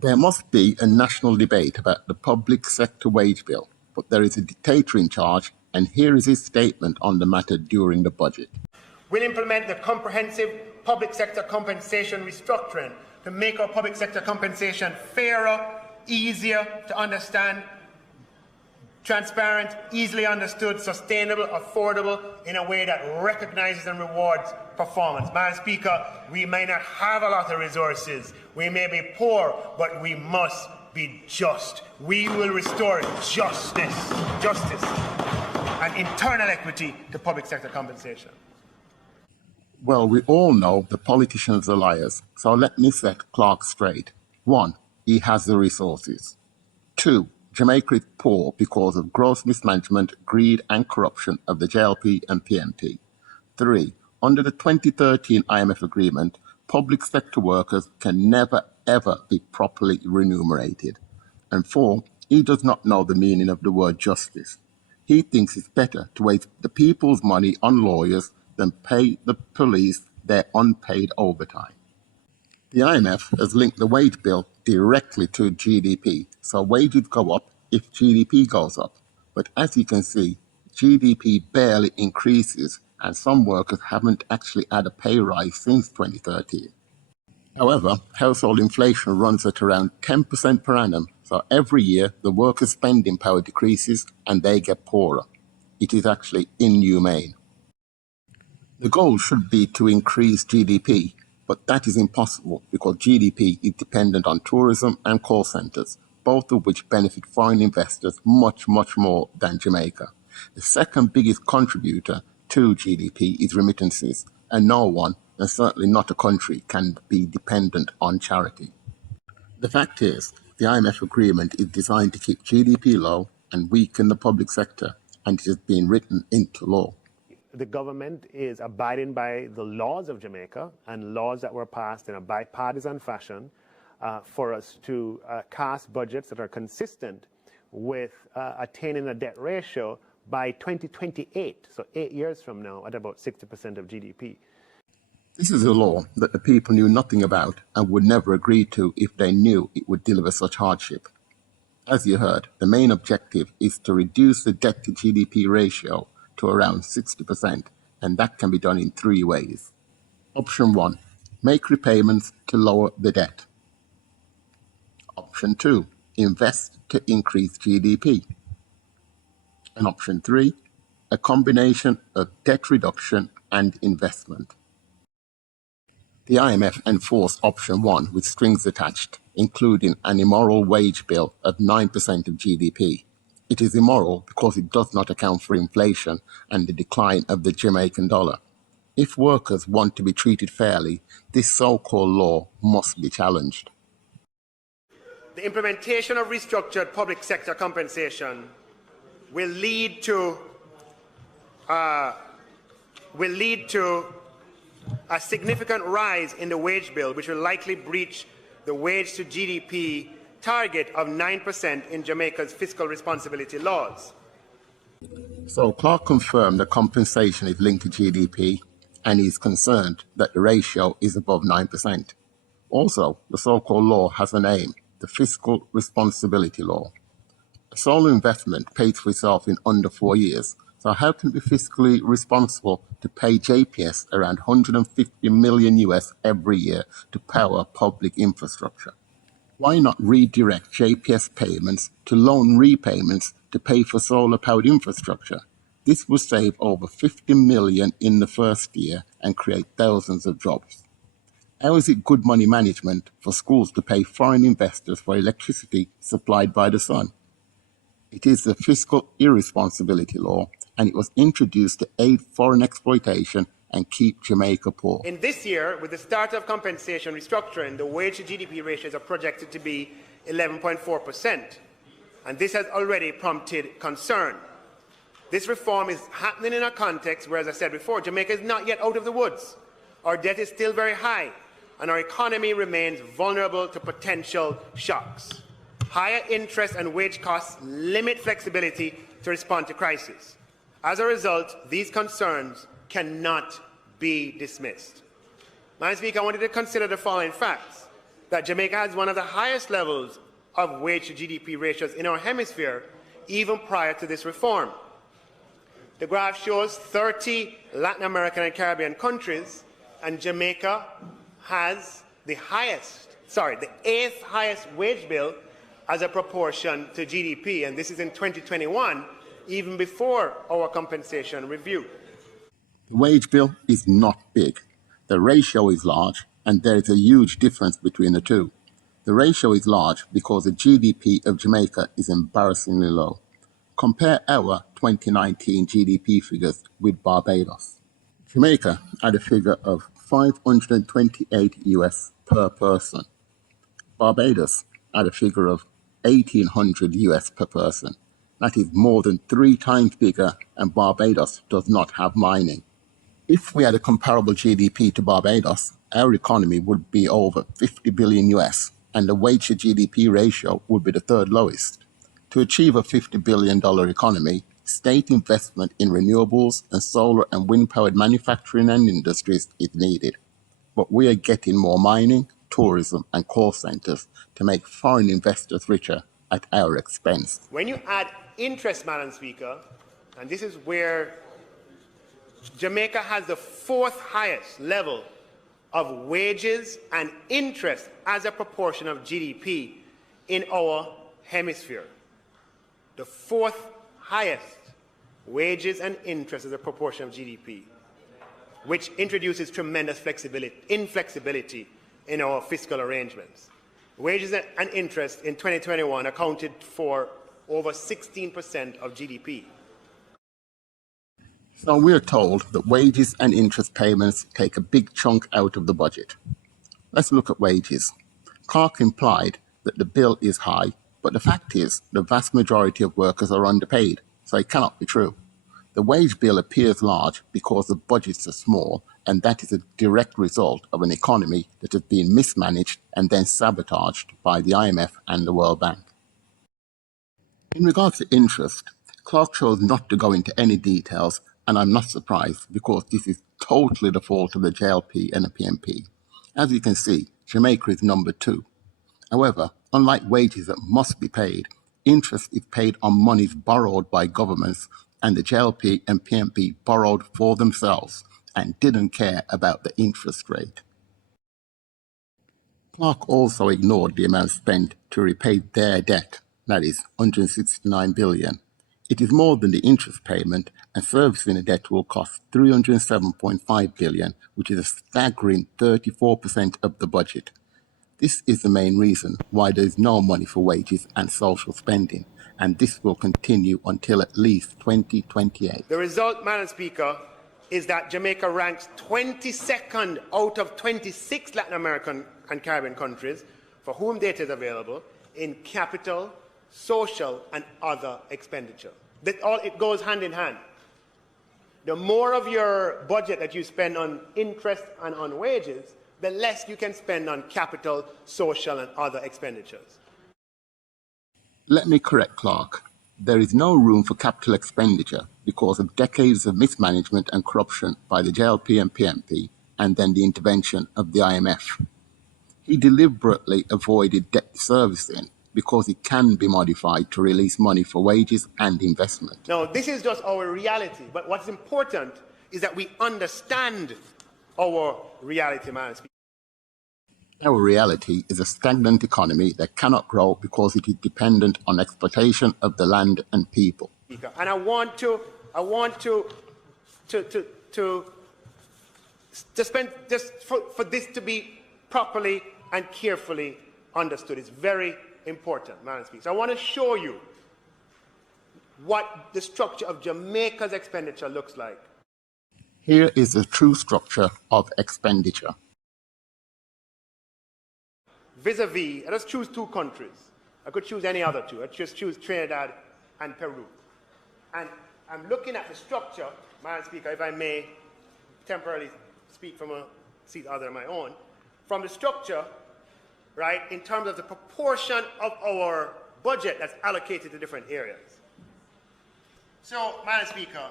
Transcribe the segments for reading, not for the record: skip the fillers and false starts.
There must be a national debate about the public sector wage bill, but there is a dictator in charge, and here is his statement on the matter during the budget. We'll implement the comprehensive public sector compensation restructuring to make our public sector compensation fairer, easier to understand, transparent, easily understood, sustainable, affordable, in a way that recognizes and rewards performance. Madam Speaker, we may not have a lot of resources, we may be poor, but we must be just. We will restore justice and internal equity to public sector compensation. Well, we all know the politicians are liars, so let me set Clarke straight. 1. He has the resources. 2. Jamaica is poor because of gross mismanagement, greed and corruption of the JLP and PMT. 3. Under the 2013 IMF agreement, public sector workers can never ever be properly remunerated. And 4. He does not know the meaning of the word justice. He thinks it's better to waste the people's money on lawyers than pay the police their unpaid overtime. The IMF has linked the wage bill directly to GDP, so wages go up if GDP goes up. But as you can see, GDP barely increases, and some workers haven't actually had a pay rise since 2013. However, household inflation runs at around 10% per annum, so every year the workers' spending power decreases and they get poorer. It is actually inhumane. The goal should be to increase GDP, but that is impossible because GDP is dependent on tourism and call centres, both of which benefit foreign investors much more than Jamaica. The second biggest contributor to GDP is remittances, and no one, and certainly not a country, can be dependent on charity. The fact is, the IMF agreement is designed to keep GDP low and weaken the public sector, and it has been written into law. The government is abiding by the laws of Jamaica and laws that were passed in a bipartisan fashion for us to cast budgets that are consistent with attaining a debt ratio by 2028, so 8 years from now, at about 60% of GDP. This is a law that the people knew nothing about and would never agree to if they knew it would deliver such hardship. As you heard, the main objective is to reduce the debt to GDP ratio to around 60%, and that can be done in 3 ways. Option 1, make repayments to lower the debt. Option 2, invest to increase GDP. And option 3, a combination of debt reduction and investment. The IMF enforced option 1 with strings attached, including an immoral wage bill of 9% of GDP. It is immoral because it does not account for inflation and the decline of the Jamaican dollar. If workers want to be treated fairly, this so-called law must be challenged. The implementation of restructured public sector compensation will lead to a significant rise in the wage bill, which will likely breach the wage to GDP target of 9% in Jamaica's fiscal responsibility laws. So Clarke confirmed that compensation is linked to GDP, and he is concerned that the ratio is above 9%. Also, the so-called law has a name, the Fiscal Responsibility Law. A solo investment pays for itself in under 4 years, so how can it be fiscally responsible to pay JPS around $150 million US every year to power public infrastructure? Why not redirect JPS payments to loan repayments to pay for solar-powered infrastructure? This would save over $50 million in the first year and create thousands of jobs. How is it good money management for schools to pay foreign investors for electricity supplied by the sun? It is the Fiscal Irresponsibility Law, and it was introduced to aid foreign exploitation and keep Jamaica poor. In this year, with the start of compensation restructuring, the wage to GDP ratios are projected to be 11.4%, and this has already prompted concern. This reform is happening in a context where, as I said before, Jamaica is not yet out of the woods. Our debt is still very high, and our economy remains vulnerable to potential shocks. Higher interest and wage costs limit flexibility to respond to crisis. As a result, these concerns cannot be dismissed. Madam Speaker, I wanted to consider the following facts. that Jamaica has one of the highest levels of wage to GDP ratios in our hemisphere, even prior to this reform. The graph shows 30 Latin American and Caribbean countries, and Jamaica has the 8th highest wage bill as a proportion to GDP, and this is in 2021, even before our compensation review. The wage bill is not big. The ratio is large, and there is a huge difference between the two. The ratio is large because the GDP of Jamaica is embarrassingly low. Compare our 2019 GDP figures with Barbados. Jamaica had a figure of 528 US per person. Barbados had a figure of 1800 US per person. That is more than 3 times bigger, and Barbados does not have mining. If we had a comparable GDP to Barbados, our economy would be over 50 billion US, and the wage to GDP ratio would be the third lowest. To achieve a $50 billion economy, state investment in renewables and solar and wind-powered manufacturing and industries is needed. But we are getting more mining, tourism and call centers to make foreign investors richer at our expense. When you add interest, Madam Speaker, and this is where Jamaica has the 4th highest level of wages and interest as a proportion of GDP in our hemisphere. The 4th highest wages and interest as a proportion of GDP, which introduces tremendous inflexibility in our fiscal arrangements. Wages and interest in 2021 accounted for over 16% of GDP. So we're told that wages and interest payments take a big chunk out of the budget. Let's look at wages. Clarke implied that the bill is high, but the fact is the vast majority of workers are underpaid, so it cannot be true. The wage bill appears large because the budgets are small, and that is a direct result of an economy that has been mismanaged and then sabotaged by the IMF and the World Bank. In regards to interest, Clarke chose not to go into any details, and I'm not surprised because this is totally the fault of the JLP and the PMP. As you can see, Jamaica is number 2. However, unlike wages that must be paid, interest is paid on monies borrowed by governments, and the JLP and PMP borrowed for themselves and didn't care about the interest rate. Clarke also ignored the amount spent to repay their debt, that is, $169 billion. It is more than the interest payment, and servicing the debt will cost $307.5 billion, which is a staggering 34% of the budget. This is the main reason why there is no money for wages and social spending, and this will continue until at least 2028. The result, Madam Speaker, is that Jamaica ranks 22nd out of 26 Latin American and Caribbean countries for whom data is available in capital, social, and other expenditure. It goes hand in hand. The more of your budget that you spend on interest and on wages, the less you can spend on capital, social, and other expenditures. Let me correct Clarke. There is no room for capital expenditure because of decades of mismanagement and corruption by the JLP and PMP, and then the intervention of the IMF. He deliberately avoided debt servicing because it can be modified to release money for wages and investment. Now, this is just our reality, but what's important is that we understand our reality, Madam Speaker. Our reality is a stagnant economy that cannot grow because it is dependent on exploitation of the land and people. And I want to spend just for this to be properly and carefully understood. It's very important, Madam Speaker. So I want to show you what the structure of Jamaica's expenditure looks like. Here is the true structure of expenditure. Vis-a-vis, let's choose 2 countries. I could choose any other 2. I'd just choose Trinidad and Peru. And I'm looking at the structure, Madam Speaker, if I may temporarily speak from a seat other than my own, from the structure, right, in terms of the proportion of our budget that's allocated to different areas. So, Madam Speaker,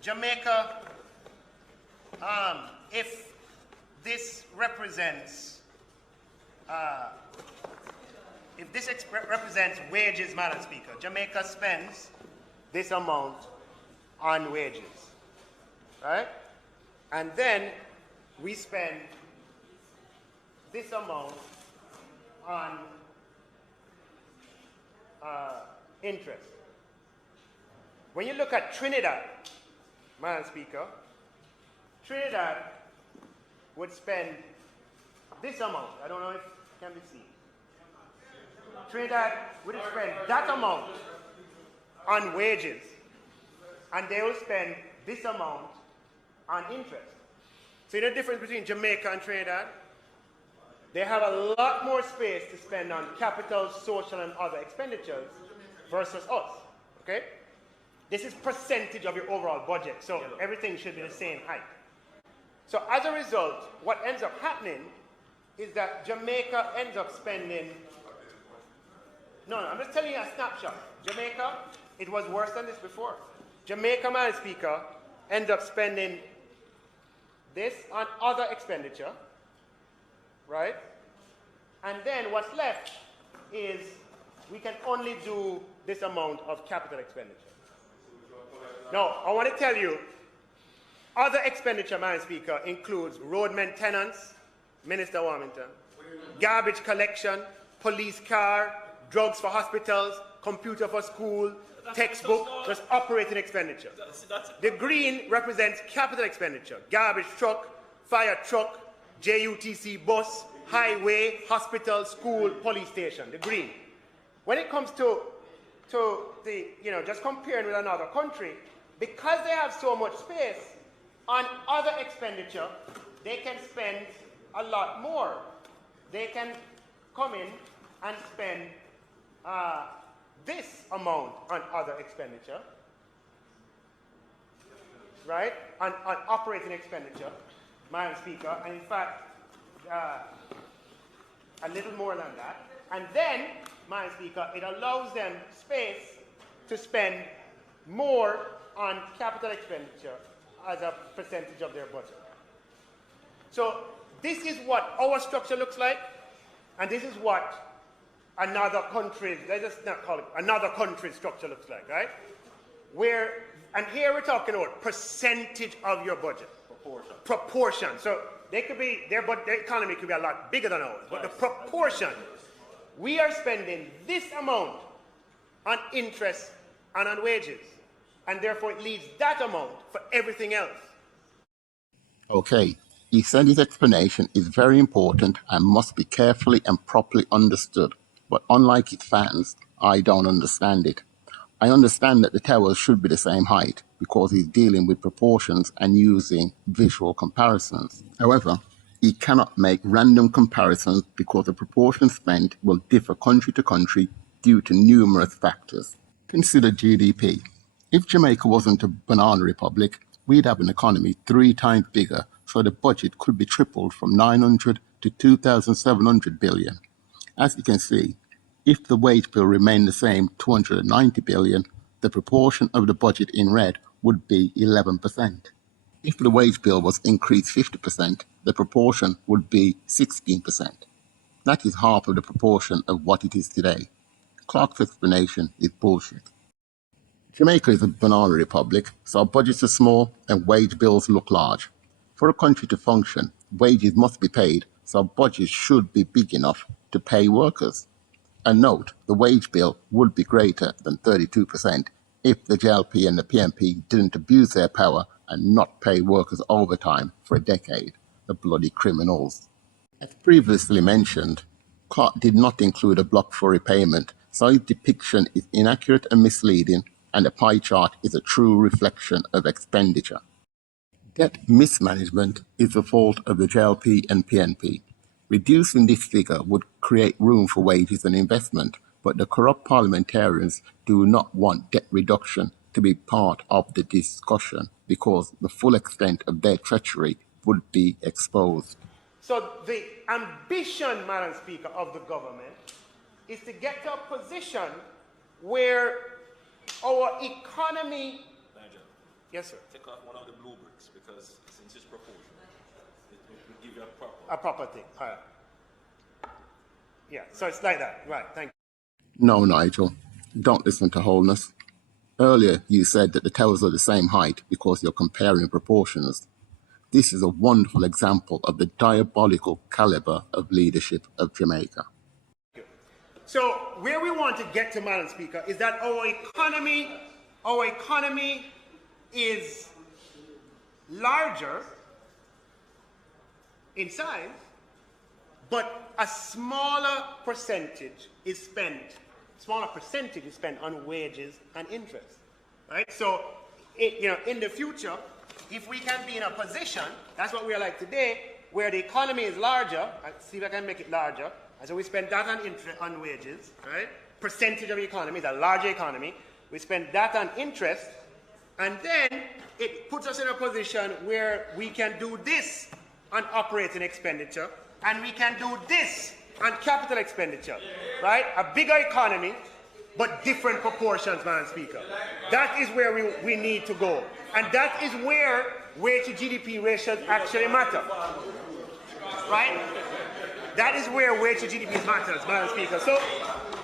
Jamaica, if this represents if this represents wages, Madam Speaker, Jamaica spends this amount on wages, right? And then we spend this amount on interest. When you look at Trinidad, Madam Speaker, Trinidad would spend this amount. I don't know if it can be seen. Trinidad would spend that amount on wages, and they will spend this amount on interest. See the difference between Jamaica and Trinidad? They have a lot more space to spend on capital, social, and other expenditures versus us, okay? This is percentage of your overall budget, so everything should be the same height. So as a result, what ends up happening is that Jamaica ends up spending, I'm just telling you a snapshot. Jamaica, it was worse than this before. Jamaica, Madam Speaker, ends up spending this on other expenditure, right? And then what's left is we can only do this amount of capital expenditure. Now, I want to tell you, other expenditure, Madam Speaker, includes road maintenance, Minister Warmington, garbage collection, police car, drugs for hospitals, computer for school, textbook, just operating expenditure. The green represents capital expenditure, garbage truck, fire truck, JUTC bus, highway, hospital, school, police station, the green. When it comes to the, just comparing with another country, because they have so much space on other expenditure, they can spend a lot more. They can come in and spend this amount on other expenditure, right? On operating expenditure, Madam Speaker, and in fact, a little more than that. And then, Madam Speaker, it allows them space to spend more on capital expenditure as a percentage of their budget. So this is what our structure looks like, and this is what another country's, let's just not call it, another country's structure looks like, right? And here we're talking about percentage of your budget. Proportion. So they could be, their economy could be a lot bigger than ours, but the proportion, we are spending this amount on interest and on wages, and therefore it leaves that amount for everything else. Okay, he said his explanation is very important and must be carefully and properly understood, but unlike its fans, I don't understand it. I understand that the towers should be the same height because he's dealing with proportions and using visual comparisons. However, he cannot make random comparisons because the proportion spent will differ country to country due to numerous factors. Consider GDP. If Jamaica wasn't a banana republic, we'd have an economy 3 times bigger, so the budget could be tripled from 900 to 2,700 billion. As you can see, if the wage bill remained the same, 290 billion, the proportion of the budget in red would be 11%. If the wage bill was increased 50%, the proportion would be 16%. That is half of the proportion of what it is today. Clarke's explanation is bullshit. Jamaica is a banana republic, so our budgets are small and wage bills look large. For a country to function, wages must be paid, so budgets should be big enough to pay workers. And note, the wage bill would be greater than 32% if the JLP and the PNP didn't abuse their power and not pay workers overtime for a decade. The bloody criminals. As previously mentioned, Clarke did not include a block for repayment, so his depiction is inaccurate and misleading, and the pie chart is a true reflection of expenditure. Debt mismanagement is the fault of the JLP and PNP. Reducing this figure would create room for wages and investment, but the corrupt parliamentarians do not want debt reduction to be part of the discussion because the full extent of their treachery would be exposed. So the ambition, Madam Speaker, of the government is to get to a position where our economy... Nigel, yes, sir. take off one of the blue bricks because since it's proportional, it will give you a proper thing. All right. Yeah, so it's like that. Right, thank you. No, Nigel, don't listen to Holness. Earlier, you said that the towers are the same height because you're comparing proportions. This is a wonderful example of the diabolical caliber of leadership of Jamaica. So where we want to get to, Madam Speaker, is that our economy is larger in size, but a smaller percentage is spent on wages and interest, right? So, in the future, if we can be in a position, that's what we are like today, where the economy is larger, I'll see if I can make it larger, and so we spend that on interest, on wages, right? Percentage of the economy is a larger economy. We spend that on interest, and then it puts us in a position where we can do this on operating expenditure, and we can do this on capital expenditure, right? A bigger economy, but different proportions, Madam Speaker. That is where we need to go. And that is where wage to GDP ratios actually matter, right? That is where wage to GDP matters, Madam Speaker. So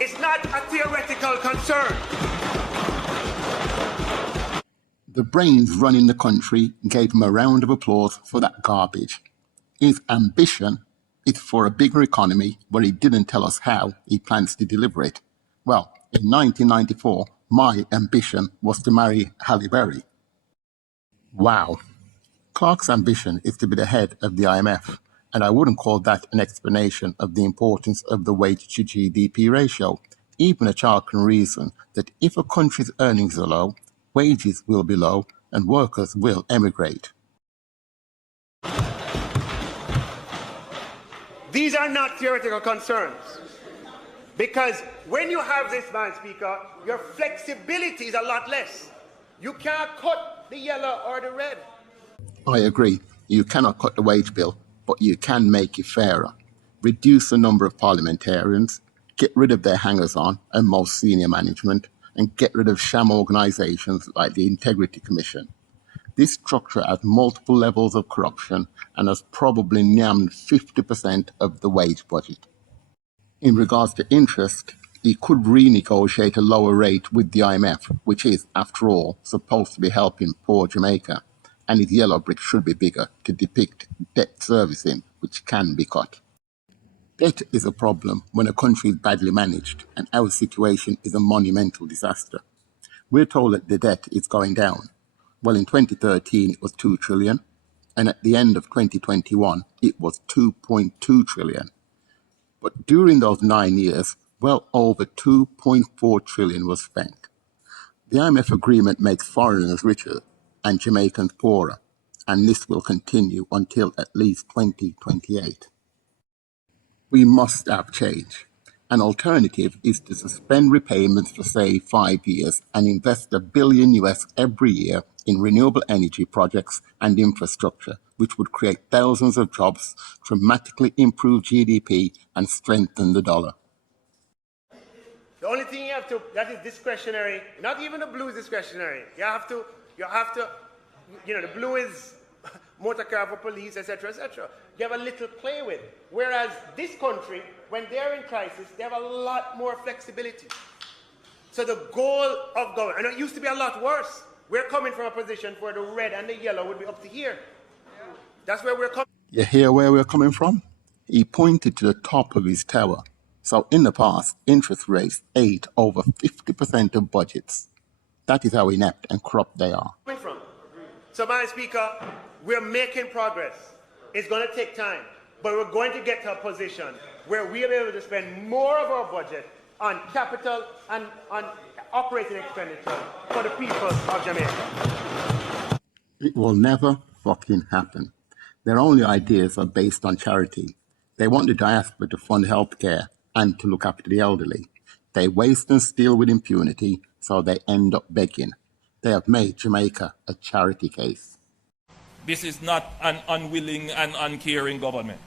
it's not a theoretical concern. The brains running the country gave him a round of applause for that garbage. His ambition is for a bigger economy, but he didn't tell us how he plans to deliver it. Well, in 1994, my ambition was to marry Halle Berry. Wow. Clarke's ambition is to be the head of the IMF, and I wouldn't call that an explanation of the importance of the wage to GDP ratio. Even a child can reason that if a country's earnings are low, wages will be low and workers will emigrate. These are not theoretical concerns. Because when you have this, Madam Speaker, your flexibility is a lot less. You can't cut the yellow or the red. I agree. You cannot cut the wage bill, but you can make it fairer. Reduce the number of parliamentarians, get rid of their hangers-on and most senior management, and get rid of sham organisations like the Integrity Commission. This structure has multiple levels of corruption and has probably nammed 50% of the wage budget. In regards to interest, he could renegotiate a lower rate with the IMF, which is, after all, supposed to be helping poor Jamaica, and his yellow brick should be bigger to depict debt servicing, which can be cut. Debt is a problem when a country is badly managed, and our situation is a monumental disaster. We're told that the debt is going down. Well, in 2013, it was 2 trillion, and at the end of 2021, it was 2.2 trillion. But during those 9 years, well over 2.4 trillion was spent. The IMF agreement makes foreigners richer and Jamaicans poorer, and this will continue until at least 2028. We must have change. An alternative is to suspend repayments for, say, 5 years and invest $1 billion US every year in renewable energy projects and infrastructure, which would create thousands of jobs, dramatically improve GDP, and strengthen the dollar. The only thing you have to, that is discretionary, not even the blue is discretionary. You have to, the blue is motor car for police, etc., etc. You have a little play with. Whereas this country, when they're in crisis, they have a lot more flexibility. So the goal of government, and it used to be a lot worse. We're coming from a position where the red and the yellow would be up to here. That's where we're coming. You hear where we're coming from? He pointed to the top of his tower. So in the past, interest rates ate over 50% of budgets. That is how inept and corrupt they are. From. So, Madam Speaker, we're making progress. It's going to take time, but we're going to get to a position where we'll be able to spend more of our budget on capital and on operating expenditure for the people of Jamaica. It will never fucking happen. Their only ideas are based on charity. They want the diaspora to fund healthcare and to look after the elderly. They waste and steal with impunity, so they end up begging. They have made Jamaica a charity case. This is not an unwilling and uncaring government.